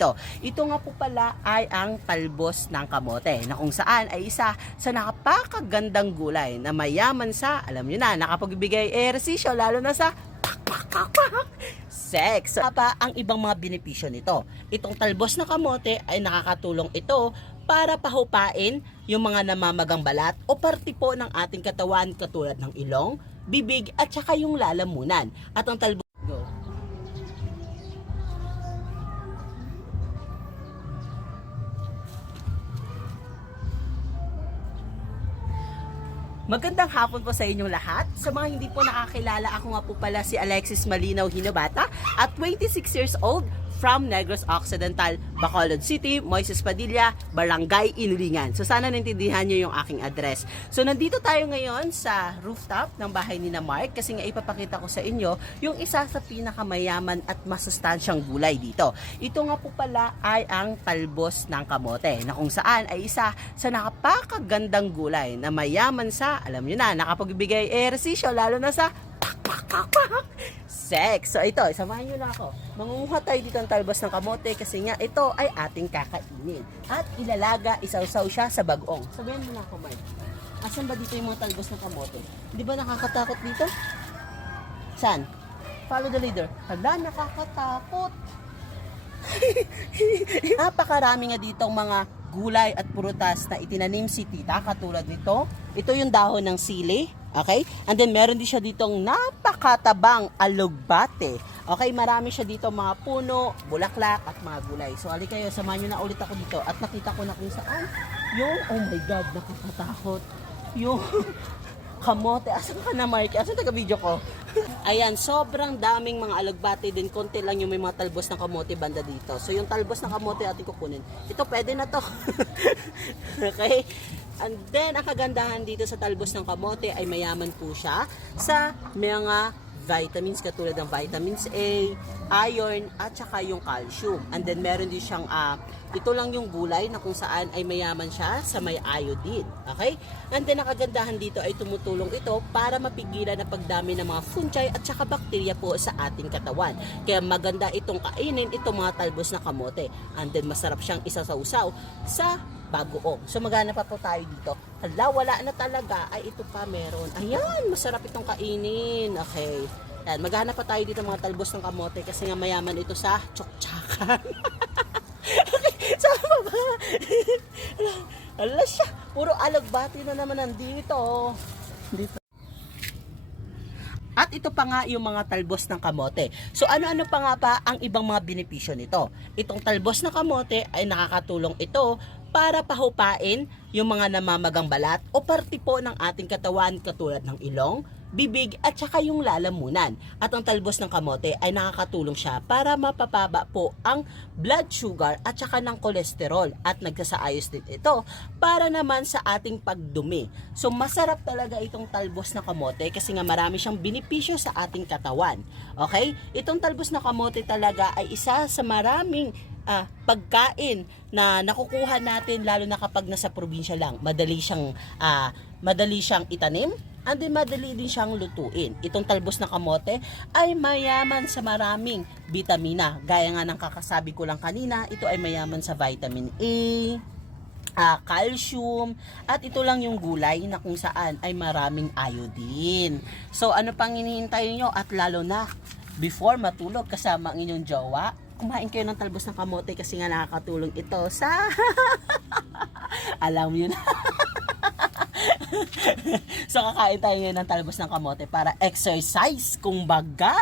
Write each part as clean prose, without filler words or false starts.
dito. Ito nga po pala ay ang talbos ng kamote na kung saan ay isa sa napakagandang gulay na mayaman sa, alam nyo na, nakapagbigay ehersisyo lalo na sa sex. So, pa ang ibang mga benepisyo nito. Itong talbos na kamote ay nakakatulong ito para pahupain yung mga namamagang balat o parte po ng ating katawan katulad ng ilong, bibig at saka yung lalamunan. At ang talbos Magandang hapon po sa inyong lahat. Sa mga hindi po nakakilala, ako nga po pala si Alexis Malinaw Hinabata at 26 years old from Negros Occidental, Bacolod City, Moises Padilla, Barangay Inulingan. So sana naintindihan nyo yung aking address. So nandito tayo ngayon sa rooftop ng bahay ni na Mark kasi nga ipapakita ko sa inyo yung isa sa pinakamayaman at masustansyang gulay dito. Ito nga po pala ay ang talbos ng kamote na kung saan ay isa sa napakagandang gulay na mayaman sa, alam nyo na, nakapagbigay ehersisyo lalo na sa sex. So ito, samahan nyo na ako. Mangunguha tayo dito ng talbos ng kamote kasi nga ito ay ating kakainin. At ilalaga, isawsaw siya sa bagong. Sabihan mo na ako, Mike. Asan ba dito yung mga talbos ng kamote? Di ba nakakatakot dito? Saan? Follow the leader. Hala, nakakatakot. Napakarami nga ditong mga gulay at prutas na itinanim si tita katulad nito. Ito yung dahon ng sili. Okay? And then meron din siya ditong napakatabang alugbate. Okay, marami siya dito mga puno, bulaklak at mga gulay. So ali kayo, samahan nyo na ulit ako dito at nakita ko na kung saan yung, oh my god, nakakatakot. Yung kamote. Asan ka na, Mark? Asan taga-video ko? Ayan, sobrang daming mga alugbate din. Konti lang yung may mga talbos ng kamote banda dito. So yung talbos ng kamote ating kukunin. Ito, pwede na to. Okay? And then, ang kagandahan dito sa talbos ng kamote ay mayaman po siya sa mga vitamins katulad ng vitamins A, iron, at saka yung calcium. And then, meron din siyang, ito lang yung gulay na kung saan ay mayaman siya sa may iodine. Okay? And then, ang kagandahan dito ay tumutulong ito para mapigilan ang pagdami ng mga fungi at saka bakterya po sa ating katawan. Kaya maganda itong kainin, itong mga talbos na kamote. And then, masarap siyang isasawsaw sa bagoong. So maghanap pa po tayo dito. Hala, wala na talaga. Ay, ito pa meron. Ayan, masarap itong kainin. Okay. Ayan, maghanap pa tayo dito mga talbos ng kamote kasi nga mayaman ito sa tsoktsakan. Okay, sama ba? Hala siya. Puro alugbati na naman nandito. Dito. At ito pa nga yung mga talbos ng kamote. So ano-ano pa nga pa ang ibang mga benepisyo nito? Itong talbos ng kamote ay nakakatulong ito para pahupain yung mga namamagang balat o parte po ng ating katawan katulad ng ilong, bibig at saka yung lalamunan. At ang talbos ng kamote ay nakakatulong siya para mapapaba po ang blood sugar at saka ng kolesterol at nagsasaayos din ito para naman sa ating pagdumi. So masarap talaga itong talbos na kamote kasi nga marami siyang benepisyo sa ating katawan. Okay? Itong talbos na kamote talaga ay isa sa maraming pagkain na nakukuha natin lalo na kapag nasa probinsya lang. Madali siyang itanim and then madali din siyang lutuin. Itong talbos na kamote ay mayaman sa maraming bitamina. Gaya nga ng kakasabi ko lang kanina, ito ay mayaman sa vitamin A, calcium, at ito lang yung gulay na kung saan ay maraming iodine. So ano pang hinihintay nyo? At lalo na before matulog kasama ang inyong jowa, kumain kayo ng talbos ng kamote kasi nga nakakatulong ito sa alam niyo na. So kakain tayo ngayon ng talbos ng kamote para exercise kumbaga.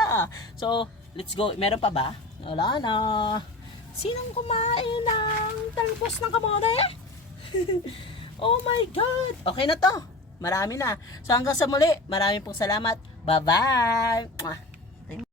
So let's go. Meron pa ba? Wala na. Sinong kumain ng talbos ng kamote? Oh my god. Okay na to. Marami na. So hanggang sa muli. Maraming pong salamat. Bye bye.